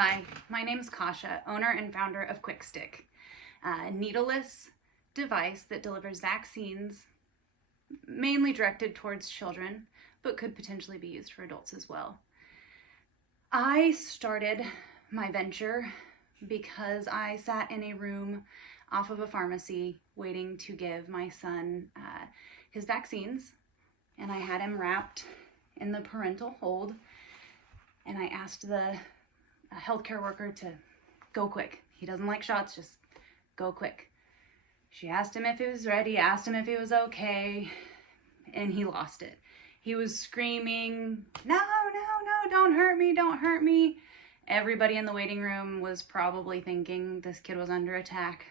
Hi, my name is Kasha, owner and founder of QuickStick, a needleless device that delivers vaccines mainly directed towards children, but could potentially be used for adults as well. I started my venture because I sat in a room off of a pharmacy waiting to give my son his vaccines, and I had him wrapped in the parental hold, and I asked the healthcare worker to go quick. He doesn't like shots, just go quick. She asked him if he was ready, asked him if he was okay, and he lost it. He was screaming, no, don't hurt me, don't hurt me. Everybody in the waiting room was probably thinking this kid was under attack.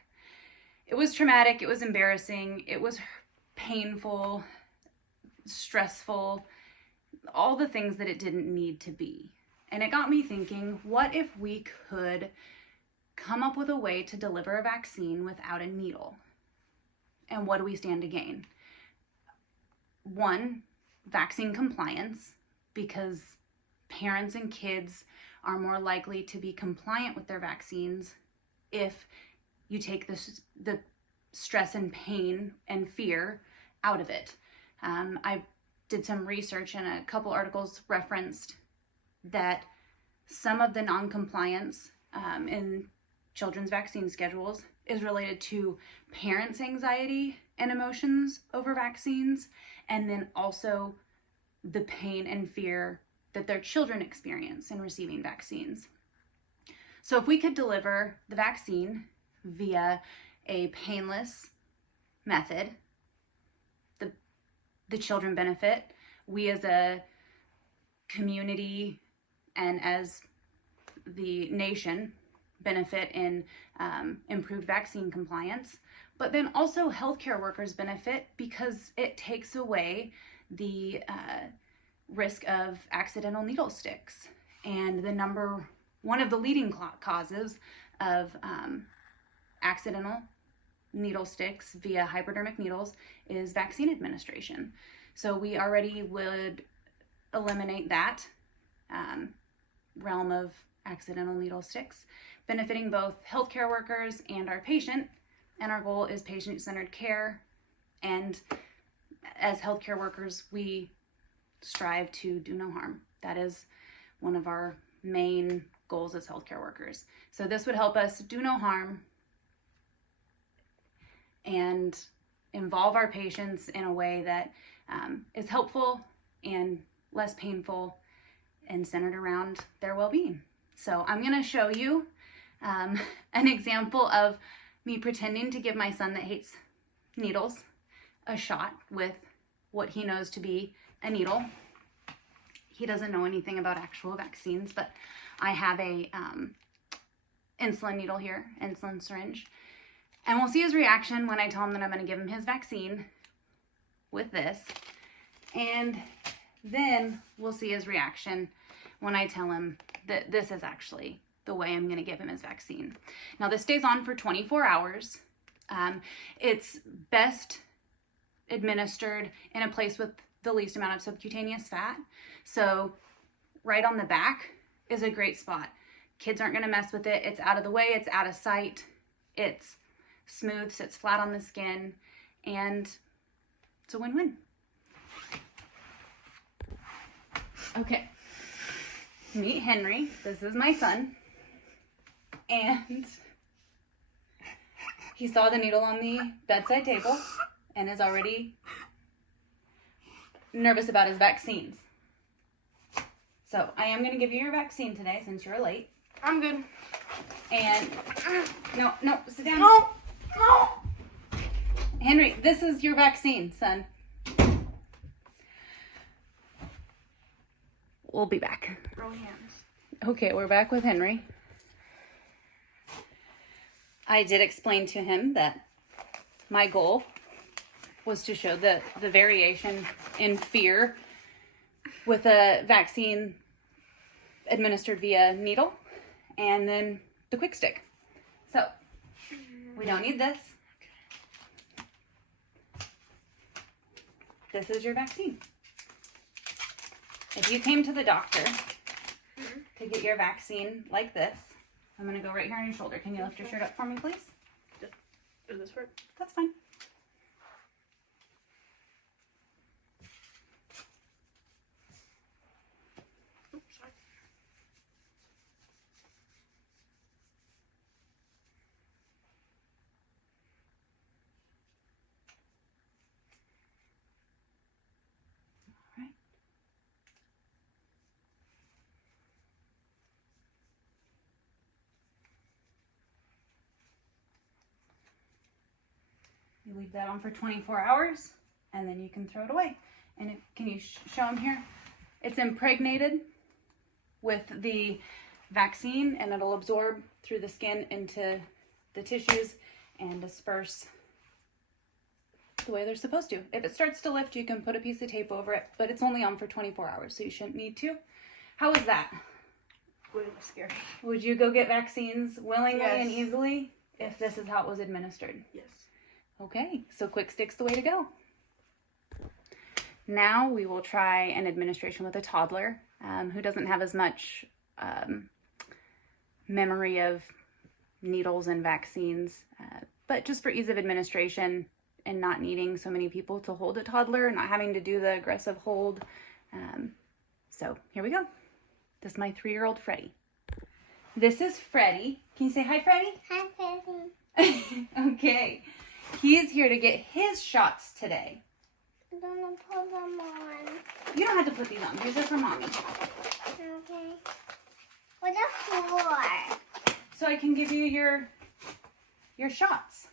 It was traumatic, it was embarrassing, it was painful, stressful, all the things that it didn't need to be. And it got me thinking, what if we could come up with a way to deliver a vaccine without a needle? And what do we stand to gain? One, vaccine compliance, because parents and kids are more likely to be compliant with their vaccines if you take the stress and pain and fear out of it. I did some research, and a couple articles referenced that some of the non-compliance in children's vaccine schedules is related to parents' anxiety and emotions over vaccines, and then also the pain and fear that their children experience in receiving vaccines. So if we could deliver the vaccine via a painless method, the children benefit, we as a community and as the nation benefit in improved vaccine compliance, but then also healthcare workers benefit because it takes away the risk of accidental needle sticks. And one of the leading causes of accidental needle sticks via hypodermic needles is vaccine administration. So we already would eliminate that realm of accidental needle sticks, benefiting both healthcare workers and our patient. And our goal is patient-centered care. And as healthcare workers, we strive to do no harm. That is one of our main goals as healthcare workers. So this would help us do no harm and involve our patients in a way that is helpful and less painful and centered around their well-being. So I'm going to show you an example of me pretending to give my son that hates needles a shot with what he knows to be a needle. He doesn't know anything about actual vaccines, but I have a insulin needle here, insulin syringe. And we'll see his reaction when I tell him that I'm going to give him his vaccine with this. And then we'll see his reaction when I tell him that this is actually the way I'm going to give him his vaccine. Now, this stays on for 24 hours. It's best administered in a place with the least amount of subcutaneous fat. So right on the back is a great spot. Kids aren't going to mess with it. It's out of the way. It's out of sight. It's smooth, sits flat on the skin, and it's a win-win. Okay, meet Henry. This is my son, and he saw the needle on the bedside table and is already nervous about his vaccines. So I am going to give you your vaccine today since you're late. I'm good. And no, sit down. No. Henry, this is your vaccine, son. We'll be back. Roll hands. Okay, we're back with Henry. I did explain to him that my goal was to show the variation in fear with a vaccine administered via needle and then the QuickStick. So, we don't need this. This is your vaccine. If you came to the doctor to get your vaccine like this. I'm going to go right here on your shoulder. Can you lift your shirt up for me, please? Does this work? That's fine. Oops, sorry. All right. You leave that on for 24 hours, and then you can throw it away. And can you show them here? It's impregnated with the vaccine, and it'll absorb through the skin into the tissues and disperse the way they're supposed to. If it starts to lift, you can put a piece of tape over it, but it's only on for 24 hours, so you shouldn't need to. How was that? Really scary. Would you go get vaccines willingly Yes. and easily if this is how it was administered? Yes. Okay, so Quick Stick's the way to go. Now we will try an administration with a toddler who doesn't have as much memory of needles and vaccines, but just for ease of administration and not needing so many people to hold a toddler, not having to do the aggressive hold. So here we go. This is my 3-year-old Freddie. This is Freddie. Can you say hi, Freddie? Hi, Freddie. Okay. He is here to get his shots today. I'm gonna put them on. You don't have to put these on. These are for Mommy. Okay. What's the floor? So I can give you your shots,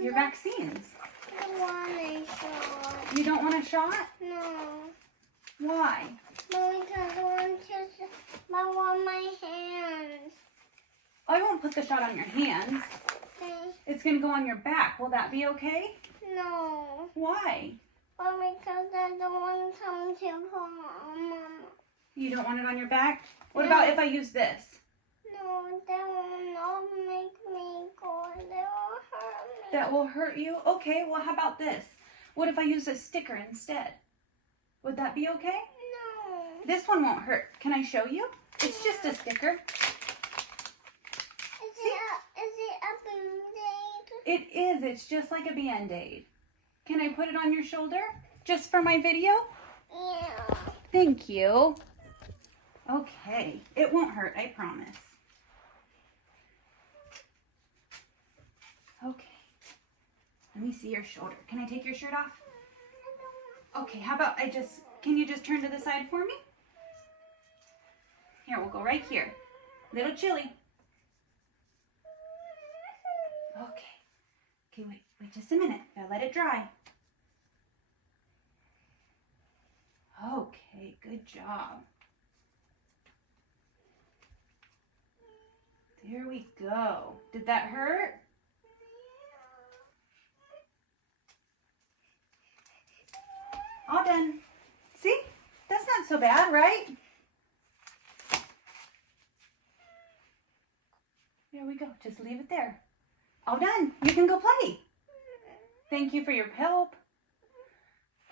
your No. vaccines. I don't want a shot. You don't want a shot? No. Why? Because I want my hands. I won't put the shot on your hands. Okay. It's going to go on your back. Will that be okay? No. Why? But because I don't want them to put on Mama. You don't want it on your back? What No. about if I use this? No, that will not make me go. That will hurt me. That will hurt you? Okay, well, how about this? What if I use a sticker instead? Would that be okay? No. This one won't hurt. Can I show you? It's just a sticker. Is it a Band-Aid? It is. It's just like a Band-Aid. Can I put it on your shoulder? Just for my video? Yeah. Thank you. Okay. It won't hurt, I promise. Okay. Let me see your shoulder. Can I take your shirt off? Okay, how about can you just turn to the side for me? Here, we'll go right here. Little chilly. Okay, wait just a minute. Gotta let it dry. Okay, good job. There we go. Did that hurt? All done. See? That's not so bad, right? There we go. Just leave it there. All done. You can go play. Thank you for your help.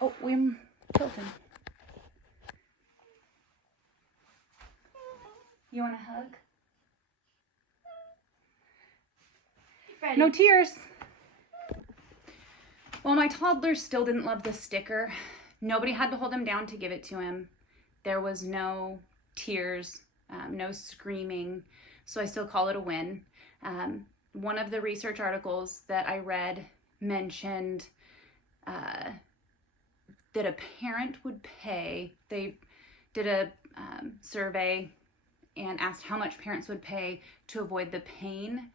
Oh, we're tilting. You want a hug? Freddie. No tears. Well, my toddler still didn't love the sticker. Nobody had to hold him down to give it to him. There was no tears, no screaming, so I still call it a win. One of the research articles that I read mentioned that a parent would pay. They did a survey and asked how much parents would pay to avoid the pain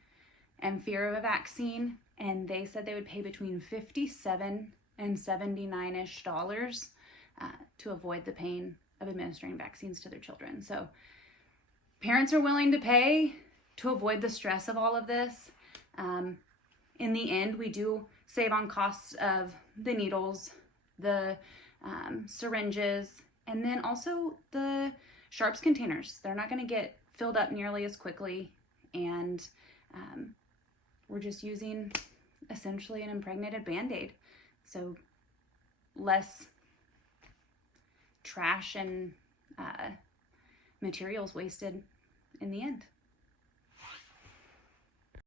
and fear of a vaccine, and they said they would pay between $57 and $79-ish to avoid the pain of administering vaccines to their children. So parents are willing to pay to avoid the stress of all of this. In the end, we do save on costs of the needles, the syringes, and then also the sharps containers. They're not going to get filled up nearly as quickly, and we're just using essentially an impregnated Band-Aid. So less trash and materials wasted in the end.